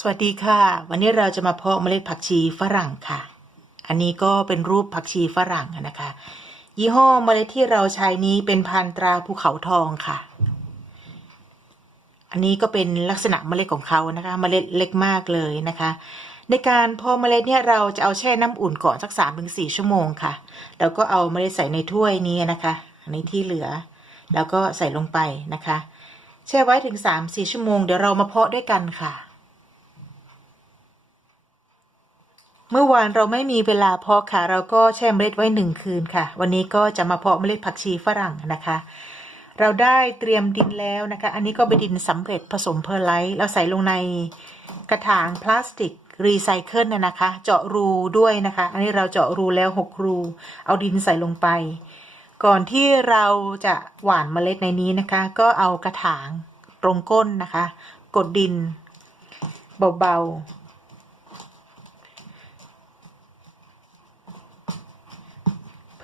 สวัสดีค่ะ วันนี้เราจะมาเพาะเมล็ดผักชีฝรั่งค่ะ อันนี้ก็เป็นรูปผักชีฝรั่งนะคะ ยี่ห้อเมล็ดที่เราใช้นี้เป็นพันตราภูเขาทองค่ะ อันนี้ก็เป็นลักษณะเมล็ดของเขานะคะ เมล็ดเล็กมากเลยนะคะ ในการเพาะเมล็ดเนี่ยเราจะเอาแช่น้ำอุ่นก่อนสักสามถึงสี่ชั่วโมงค่ะ แล้วก็เอาเมล็ดใส่ในถ้วยนี้นะคะในที่เหลือ แล้วก็ใส่ลงไปนะคะ แช่ไว้ถึงสามสี่ชั่วโมงเดี๋ยวเรามาเพาะด้วยกันค่ะ เมื่อวานเราไม่มีเวลาเพาะค่ะ เราก็แช่เมล็ดไว้หนึ่งคืนค่ะ วันนี้ก็จะมาเพาะเมล็ดผักชีฝรั่งนะคะ เราได้เตรียมดินแล้วนะคะ อันนี้ก็เป็นดินสำเร็จผสมเพอร์ไลท์เราใส่ลงในกระถางพลาสติกรีไซเคิลนะนะคะ เจาะรูด้วยนะคะ อันนี้เราเจาะรูแล้วหกรู เอาดินใส่ลงไป ก่อนที่เราจะหว่านเมล็ดในนี้นะคะ ก็เอากระถางตรงก้นนะคะ กดดินเบาๆ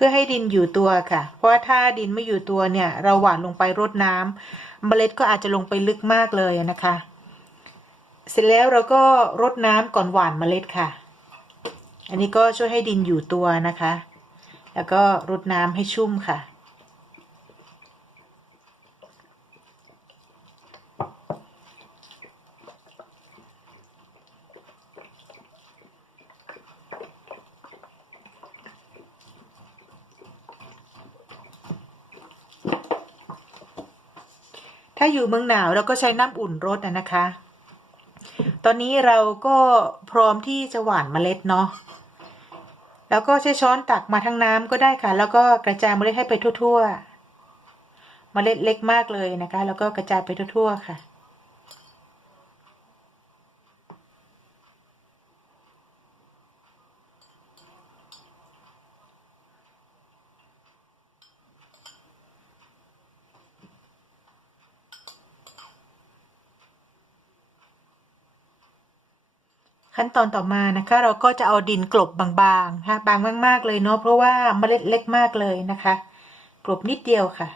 พื่อให้ดินอยู่ตัวค่ะ เพราะว่าถ้าดินไม่อยู่ตัวเนี่ย เราหว่านลงไปรดน้ำเมล็ดก็อาจจะลงไปลึกมากเลยนะคะ เสร็จแล้วเราก็รดน้ำก่อนหว่านเมล็ดค่ะ อันนี้ก็ช่วยให้ดินอยู่ตัวนะคะ แล้วก็รดน้ำให้ชุ่มค่ะ ถ้าอยู่เมืองหนาวเราก็ใช้น้ำอุ่นรดนะนะคะ ตอนนี้เราก็พร้อมที่จะหว่านเมล็ดเนาะแล้วก็ใช้ช้อนตักมาทั้งน้ำก็ได้ค่ะ แล้วก็กระจายเมล็ดให้ไปทั่วๆเมล็ดเล็กมากเลยนะคะ แล้วก็กระจายไปทั่วๆค่ะ ขั้นตอนต่อมานะคะ เราก็จะเอาดินกลบบางๆค่ะบางมากๆเลยเนาะเพราะว่าเมล็ดเล็กมากเลยนะคะ กลบนิดเดียวค่ะ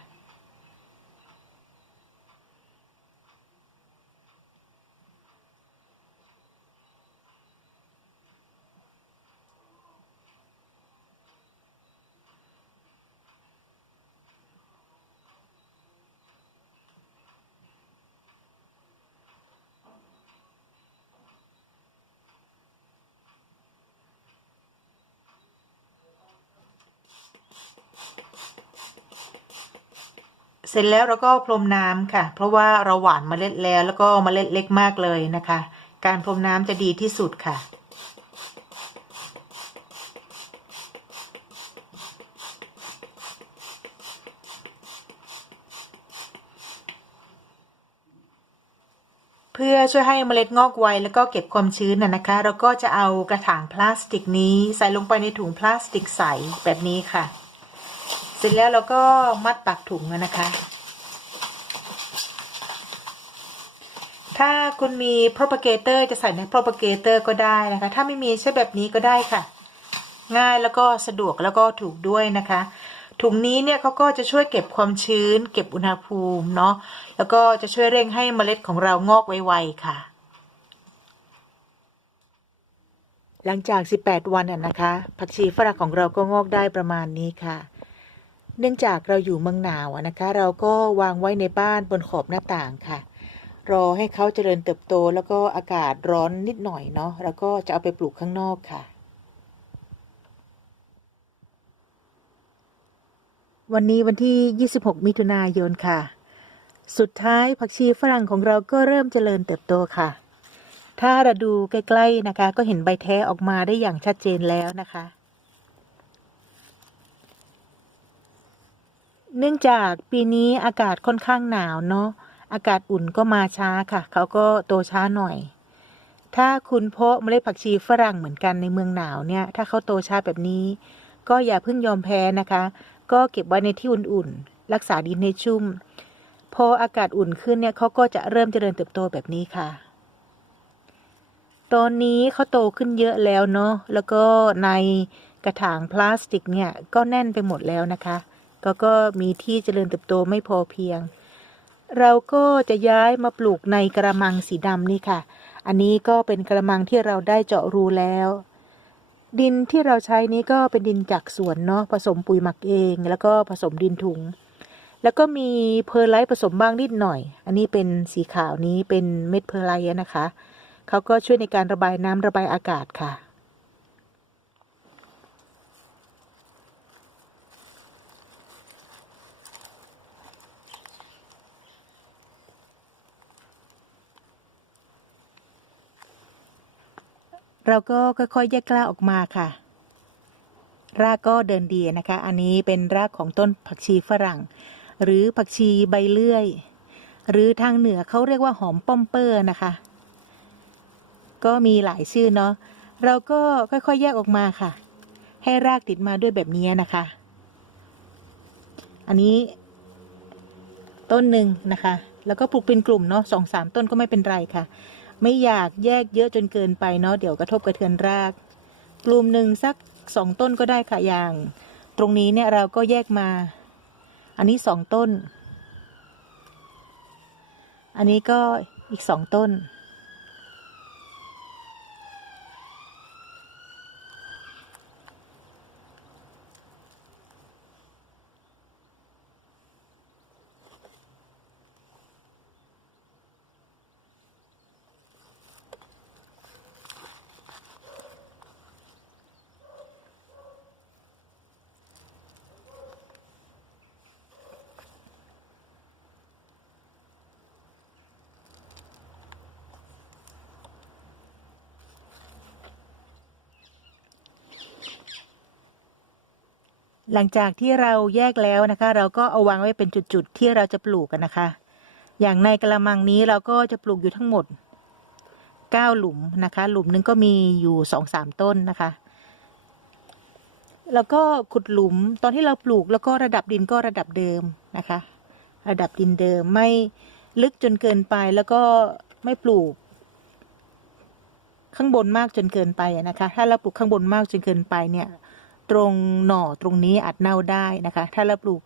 เสร็จแล้วเราก็พรมน้ำค่ะ เพราะว่าเราหว่านเมล็ดแล้วแล้วก็เมล็ดเล็กมากเลยนะคะ การพรมน้ำจะดีที่สุดค่ะ เพื่อช่วยให้เมล็ดงอกไวแล้วก็เก็บความชื้นน่ะนะคะ เราก็จะเอากระถางพลาสติกนี้ใส่ลงไปในถุงพลาสติกใสแบบนี้ค่ะ เสร็จแล้วเราก็มัดปากถุงนะคะ ถ้าคุณมี propagator จะใส่ใน propagator ก็ได้นะคะ ถ้าไม่มีใช้แบบนี้ก็ได้ค่ะ ง่ายแล้วก็สะดวกแล้วก็ถูกด้วยนะคะ ถุงนี้เนี่ยเขาก็จะช่วยเก็บความชื้น เก็บอุณหภูมิเนาะ แล้วก็จะช่วยเร่งให้เมล็ดของเรางอกไวๆค่ะ หลังจาก 18 วันอะนะคะ ผักชีฝรั่งของเราก็งอกได้ประมาณนี้ค่ะ เนื่องจากเราอยู่เมืองหนาวนะคะ เราก็วางไว้ในบ้านบนขอบหน้าต่างค่ะ รอให้เขาเจริญเติบโตแล้วก็อากาศร้อนนิดหน่อยเนาะแล้วก็จะเอาไปปลูกข้างนอกค่ะ วันนี้วันที่ 26 มิถุนายนค่ะ สุดท้ายผักชีฝรั่งของเราก็เริ่มเจริญเติบโตค่ะ ถ้าเราดูใกล้ ๆนะคะ ก็เห็นใบแท้ออกมาได้อย่างชัดเจนแล้วนะคะ เนื่องจากปีนี้อากาศค่อนข้างหนาวเนาะอากาศอุ่นก็มาช้าค่ะ เขาก็โตช้าหน่อย ถ้าคุณเพาะเมล็ดผักชีฝรั่งเหมือนกันในเมืองหนาวเนี่ย ถ้าเขาโตช้าแบบนี้ ก็อย่าเพิ่งยอมแพ้นะคะ ก็เก็บไว้ในที่อุ่นๆ รักษาดินให้ชุ่ม พออากาศอุ่นขึ้นเนี่ยเขาก็จะเริ่มเจริญเติบโตแบบนี้ค่ะ ตอนนี้เขาโตขึ้นเยอะแล้วเนาะ แล้วก็ในกระถางพลาสติกเนี่ยก็แน่นไปหมดแล้วนะคะ ก็ก็มีที่เจริญเติบโตไม่พอเพียง เราก็จะย้ายมาปลูกในกระมังสีดำนี่ค่ะ อันนี้ก็เป็นกระมังที่เราได้เจาะรูแล้ว ดินที่เราใช้นี้ก็เป็นดินจากสวนเนาะผสมปุ๋ยหมักเอง แล้วก็ผสมดินถุง แล้วก็มีเพอร์ไลท์ผสมบ้างนิดหน่อย อันนี้เป็นสีขาวนี้เป็นเม็ดเพอร์ไลท์นะคะเขาก็ช่วยในการระบายน้ำระบายอากาศค่ะ เราก็ค่อยๆแยกกล้าออกมาค่ะ รากก็เดินดีนะคะ อันนี้เป็นรากของต้นผักชีฝรั่ง หรือผักชีใบเลื่อย หรือทางเหนือเขาเรียกว่าหอมป้อมเปอร์นะคะ ก็มีหลายชื่อเนาะเราก็ค่อยๆแยกออกมาค่ะ ให้รากติดมาด้วยแบบนี้นะคะ อันนี้ ต้นหนึ่งนะคะ แล้วก็ปลูกเป็นกลุ่มเนาะสองสามต้นก็ไม่เป็นไรค่ะ ไม่อยากแยกเยอะจนเกินไปเนาะเดี๋ยวกระทบกระเทือนราก กลุ่มหนึ่งสักสองต้นก็ได้ค่ะอย่าง ตรงนี้เนี่ยเราก็แยกมา อันนี้สองต้น อันนี้ก็อีกสองต้น หลังจากที่เราแยกแล้วนะคะ เราก็เอาวางไว้เป็นจุดๆที่เราจะปลูกกันนะคะ อย่างในกระมังนี้เราก็จะปลูกอยู่ทั้งหมดเก้าหลุมนะคะ หลุมนึงก็มีอยู่สองสามต้นนะคะ แล้วก็ขุดหลุมตอนที่เราปลูกแล้วก็ระดับดินก็ระดับเดิมนะคะ ระดับดินเดิมไม่ลึกจนเกินไปแล้วก็ไม่ปลูก ข้างบนมากจนเกินไปนะคะ ถ้าเราปลูกข้างบนมากจนเกินไปเนี่ย ตรงหน่อตรงนี้อาจเน่าได้นะคะ ถ้าเราปลูก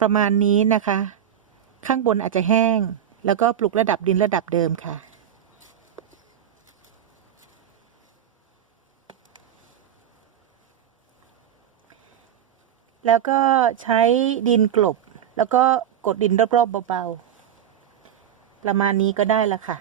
ประมาณนี้นะคะ ข้างบนอาจจะแห้ง แล้วก็ปลูกระดับดินระดับเดิมค่ะแล้วก็ใช้ดินกลบ แล้วก็กดดินรอบๆเบา ๆ ประมาณนี้ก็ได้ละค่ะ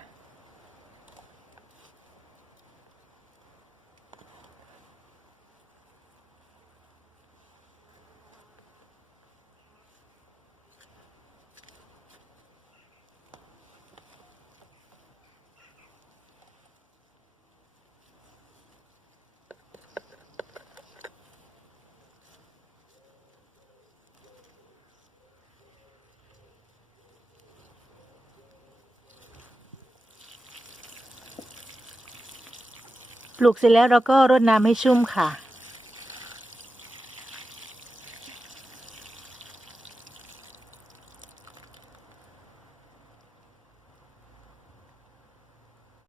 ปลูกเสร็จแล้วเราก็รดน้ำให้ชุ่มค่ะ